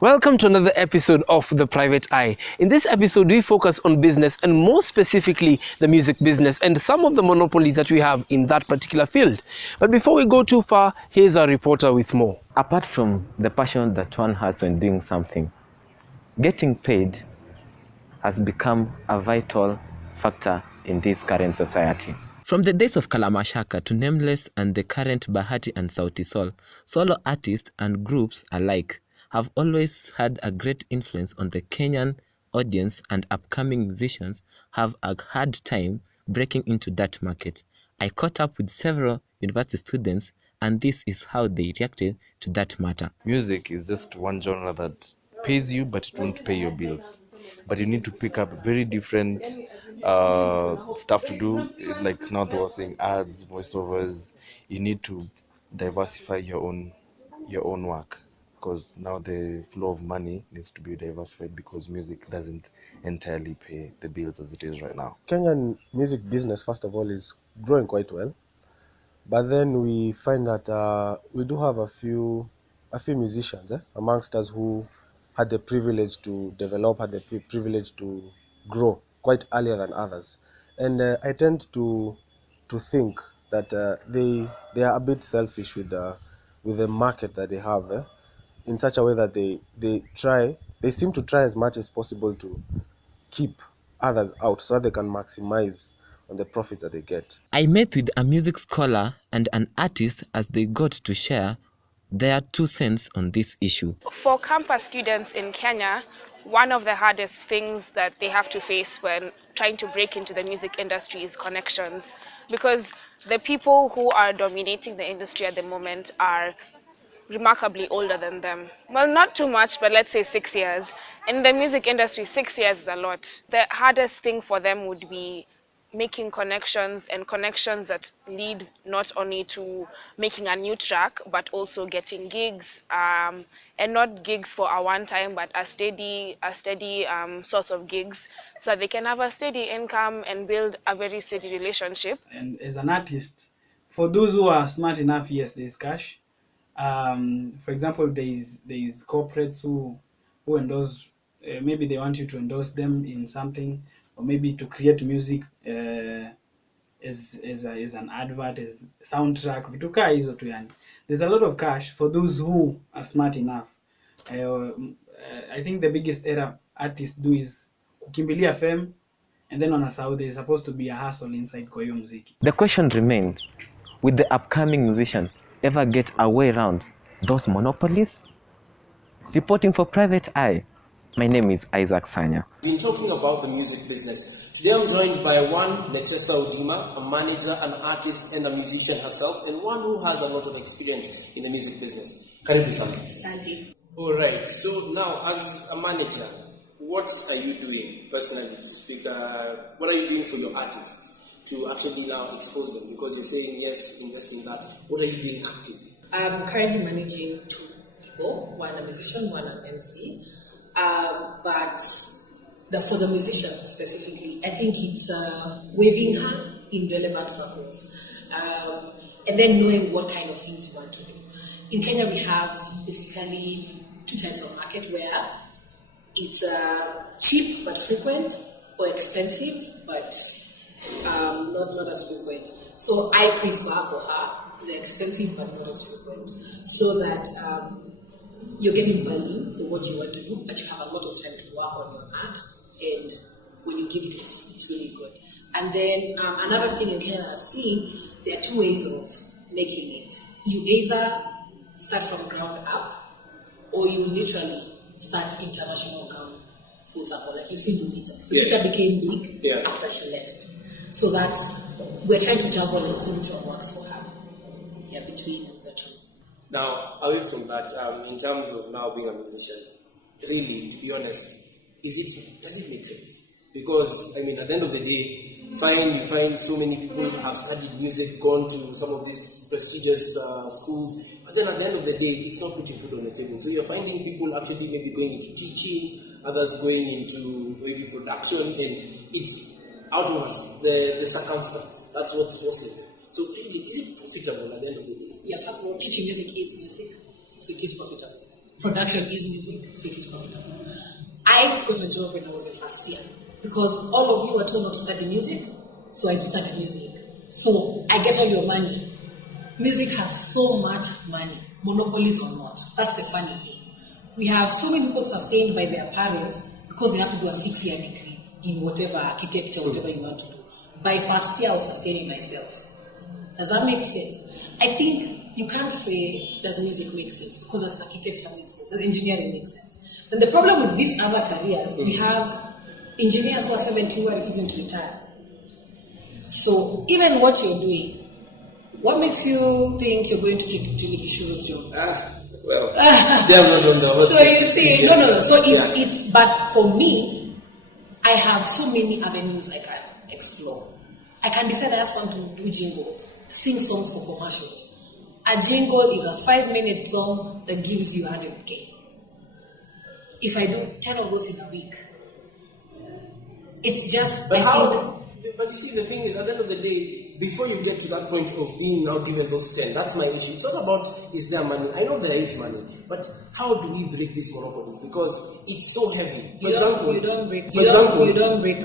Welcome to another episode of The Private Eye. In this episode, we focus on business and more specifically the music business and some of the monopolies that we have in that particular field. But before we go too far, here's our reporter with more. Apart from the passion that one has when doing something, getting paid has become a vital factor in this current society. From the days of Kalamashaka to Nameless and the current Bahati and Sauti Sol, solo artists and groups alike have always had a great influence on the Kenyan audience, and upcoming musicians have a hard time breaking into that market. I caught up with several university students, and this is how they reacted to that matter. Music is just one genre that pays you, but it won't pay your bills. But you need to pick up very different stuff to do. Like now they were saying ads, voiceovers. You need to diversify your own work, because now the flow of money needs to be diversified, because music doesn't entirely pay the bills as it is right now. Kenyan music business, first of all, is growing quite well. But then we find that we do have a few musicians amongst us who had the privilege to develop, had the privilege to grow quite earlier than others. And I tend to think that they are a bit selfish with the market that they have, in such a way that they seem to try as much as possible to keep others out so that they can maximize on the profits that they get. I met with a music scholar and an artist as they got to share their 2 cents on this issue. For campus students in Kenya, one of the hardest things that they have to face when trying to break into the music industry is connections, because the people who are dominating the industry at the moment are remarkably older than them. Well, not too much, but let's say 6 years. In the music industry, 6 years is a lot. The hardest thing for them would be making connections, and connections that lead not only to making a new track, but also getting gigs, and not gigs for a one time, but a steady source of gigs, so that they can have a steady income and build a very steady relationship. And as an artist, for those who are smart enough, yes, there's cash. For example, there's corporates who endorse, maybe they want you to endorse them in something, or maybe to create music as an advert, as soundtrack. Vituka hizo tu yani. There's a lot of cash for those who are smart enough. I think the biggest error artists do is kukimbilia fame, and then wanasahau there's supposed to be a hustle inside kwa hiyo muziki. The question remains, will the upcoming musicians ever get a way around those monopolies? Reporting for Private Eye, my name is Isaac Sanya. We've been talking about the music business. Today I'm joined by one, Nechesa Udima, a manager, an artist, and a musician herself, and one who has a lot of experience in the music business. Karibu sana. Santi. All right. So now, as a manager, what are you doing personally to speak? What are you doing for your artists to actually now expose them? Because you're saying yes, invest in that. What are you doing actively? I'm currently managing 2 people, one a musician, one an MC. But for the musician specifically, I think it's waving her in relevant circles, and then knowing what kind of things you want to do. In Kenya, we have basically 2 types of market, where it's cheap but frequent, or expensive but not as frequent. So I prefer for her the expensive but not as frequent, so that you're getting value for what you want to do, but you have a lot of time to work on your art, and when you give it, it's really good. And then another thing in Kenya I've seen, there are 2 ways of making it. You either start from ground up, or you literally start international come full circle. Like you've seen Lupita. Lupita became big after she left. So we're trying to juggle and see which one works for her. Yeah, between the 2. Now, away from that, in terms of now being a musician, really, to be honest, does it make sense? Because, I mean, at the end of the day, you find so many people who have studied music, gone to some of these prestigious schools, but then at the end of the day, it's not putting food on the table. So you're finding people actually maybe going into teaching, others going into maybe production, and it's out of the circumstance. That's what's forcing them. So really, is it profitable at the end of the day? Yeah, first of all, teaching music is music, so it is profitable. production is music, so it is profitable. I got a job when I was in first year because all of you were told not to study music, so I studied music. So I get all your money. Music has so much money, monopolies or not. That's the funny thing. We have so many people sustained by their parents because they have to do a 6-year degree in whatever architecture, whatever you want to do. By first year, I was sustaining myself. Does that make sense? I think you can't say does music make sense because does architecture make sense, does engineering make sense. Then the problem with these other careers, we have engineers who are 70 who are refusing to retire. So even what you're doing, what makes you think you're going to take Jimmy Kishuro's job? Well, today I'm not on the hot So you see, no. So Yeah. it's but for me, I have so many avenues I can explore. I can decide I just want to do jingles, sing songs for commercials. A jingle is a 5-minute song that gives you 100K. If I do 10 of those in a week, it's just. But I how? think, But you see, the thing is, at the end of the day, before you get to that point of being now given those 10, that's my issue. It's not about is there money. I know there is money, but how do we break these monopolies? Because it's so heavy. For example, you don't break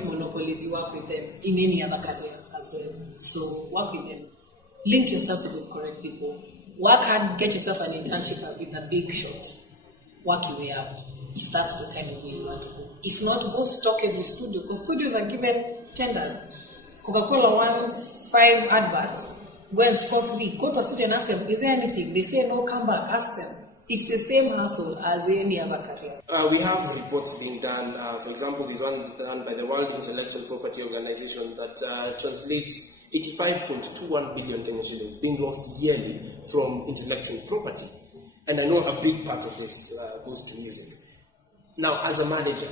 monopolies. You work with them in any other career as well. So work with them. Link yourself with the correct people. Work hard. Get yourself an internship with a big shot. Work your way up. If that's the kind of way you want to go. If not, go stock every studio because studios are given tenders. Coca-Cola wants 5 adverts. Go and score 3. Go to a studio and ask them, is there anything? They say no, come back. Ask them. It's the same hustle as any other career. we have reports being done. For example, there's one done by the World Intellectual Property Organization that translates 85.21 billion Kenyan shillings being lost yearly from intellectual property. And I know a big part of this goes to music. Now, as a manager,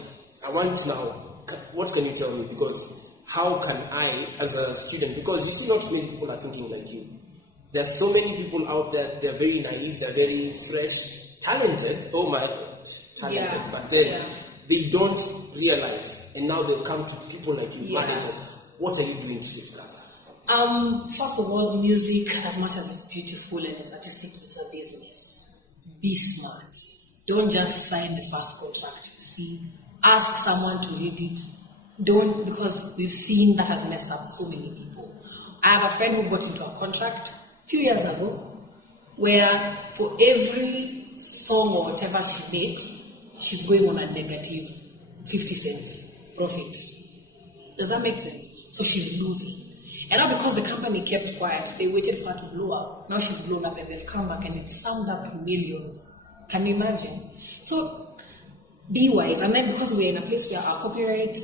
I want now, what can you tell me? Because how can I, as a student, because you see not many people are thinking like you. There are so many people out there, they're very naive, they're very fresh, talented, but then they don't realize, and now they'll come to people like you, managers. What are you doing to safeguard that? First of all, music, as much as it's beautiful and it's artistic, it's a business. Be smart. Don't just sign the first contract. See, ask someone to read it. Don't, because we've seen that has messed up so many people. I have a friend who got into a contract a few years ago where for every song or whatever she makes, she's going on a negative 50 cents profit. Does that make sense? So she's losing. And now because the company kept quiet, they waited for her to blow up. Now she's blown up and they've come back and it's summed up to millions. Can you imagine? So be wise. And then because we're in a place where our copyright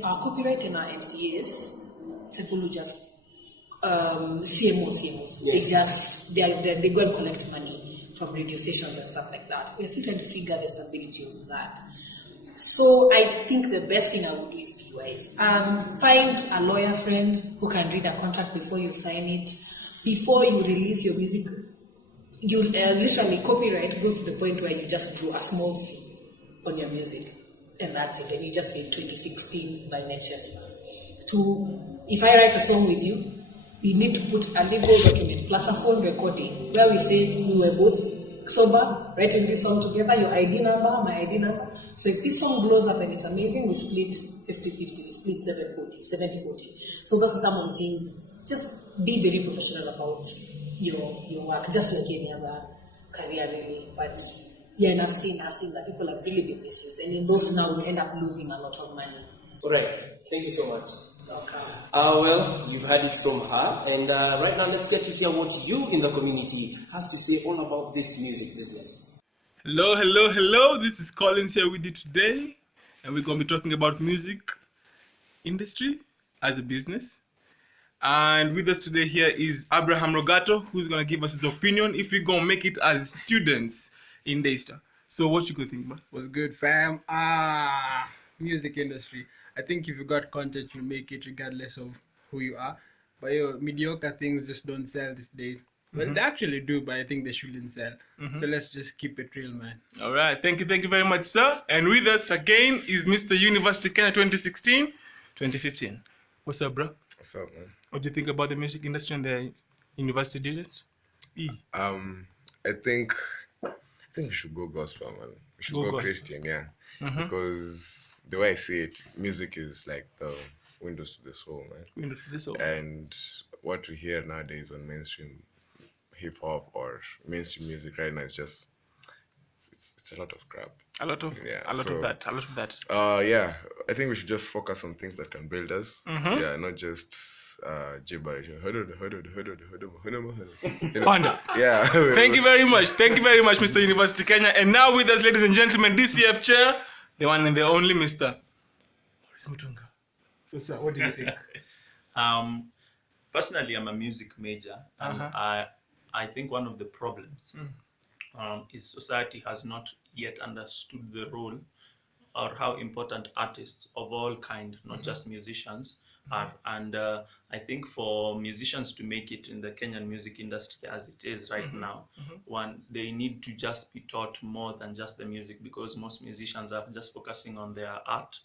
and our MCAs, people who just CMOs, yes. they go and collect money from radio stations and stuff like that. We're still trying to figure the stability of that. So I think the best thing I would do is be wise. Find a lawyer friend who can read a contract before you sign it. Before you release your music, you literally copyright goes to the point where you just draw a small fee on your music, and that's it. And you just say 2016 by Netchester. If I write a song with you, we need to put a legal document plus a phone recording where we say we were both sober, writing this song together, your ID number, my ID number. So if this song blows up and it's amazing, we split 50-50, we split 70-40. So those are some of the things. Just be very professional about your work, just like any other career really. But yeah, and I've seen that people have really been misused, and in those now we end up losing a lot of money. All right, thank you so much. Okay. Well, you've heard it from her, and right now let's get to hear what you in the community has to say all about this music business. Hello. This is Collins here with you today, and we're going to be talking about music industry as a business. And with us today here is Abraham Rogato, who's going to give us his opinion if we're going to make it as students in Daystar. So what you could think, man? What's good, fam? Music industry. I think if you got content, you make it regardless of who you are. But mediocre things just don't sell these days. Well, they actually do, but I think they shouldn't sell. So let's just keep it real, man. All right. Thank you very much, sir. And with us again is Mr. University Kenya 2016-2015. What's up, bro? What's up, man? What do you think about the music industry and the university students? I think we should go gospel, man. We should Go go gospel. Christian, yeah. Because the way I see it, music is like the windows to the soul, man. Window to the soul. And what we hear nowadays on mainstream hip hop or mainstream music right now is just it's a lot of crap. A lot of that. Yeah, I think we should just focus on things that can build us. Yeah, not just gibberish. Panda. Yeah. Thank you very much. Thank you very much, Mr. University Kenya. And now with us, ladies and gentlemen, DCF chair, the one and the only Mr. Maurice Mutunga. So, sir, what do you think? Personally, I'm a music major, and I think one of the problems is society has not yet understood the role or how important artists of all kind, not just musicians, are. And I think for musicians to make it in the Kenyan music industry as it is right now, one, they need to just be taught more than just the music, because most musicians are just focusing on their art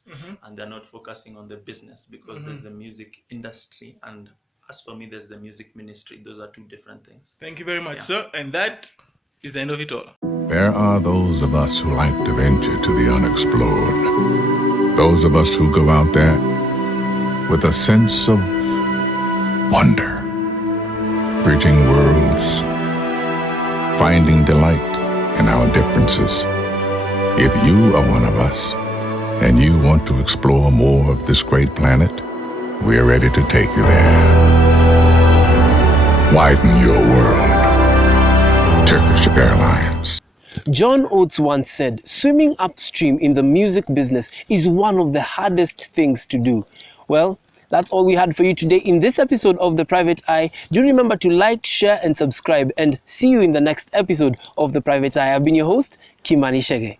and they're not focusing on the business, because there's the music industry, and as for me, there's the music ministry. Those are two different things. Thank you very much, sir. And that is the end of it all. There are those of us who like to venture to the unexplored. Those of us who go out there with a sense of wonder, bridging worlds, finding delight in our differences. If you are one of us and you want to explore more of this great planet, we're ready to take you there. Widen your world. Turkish Airlines. John Oates once said, swimming upstream in the music business is one of the hardest things to do. Well, that's all we had for you today in this episode of The Private Eye. Do remember to like, share, and subscribe, and see you in the next episode of The Private Eye. I've been your host, Kimani Shege.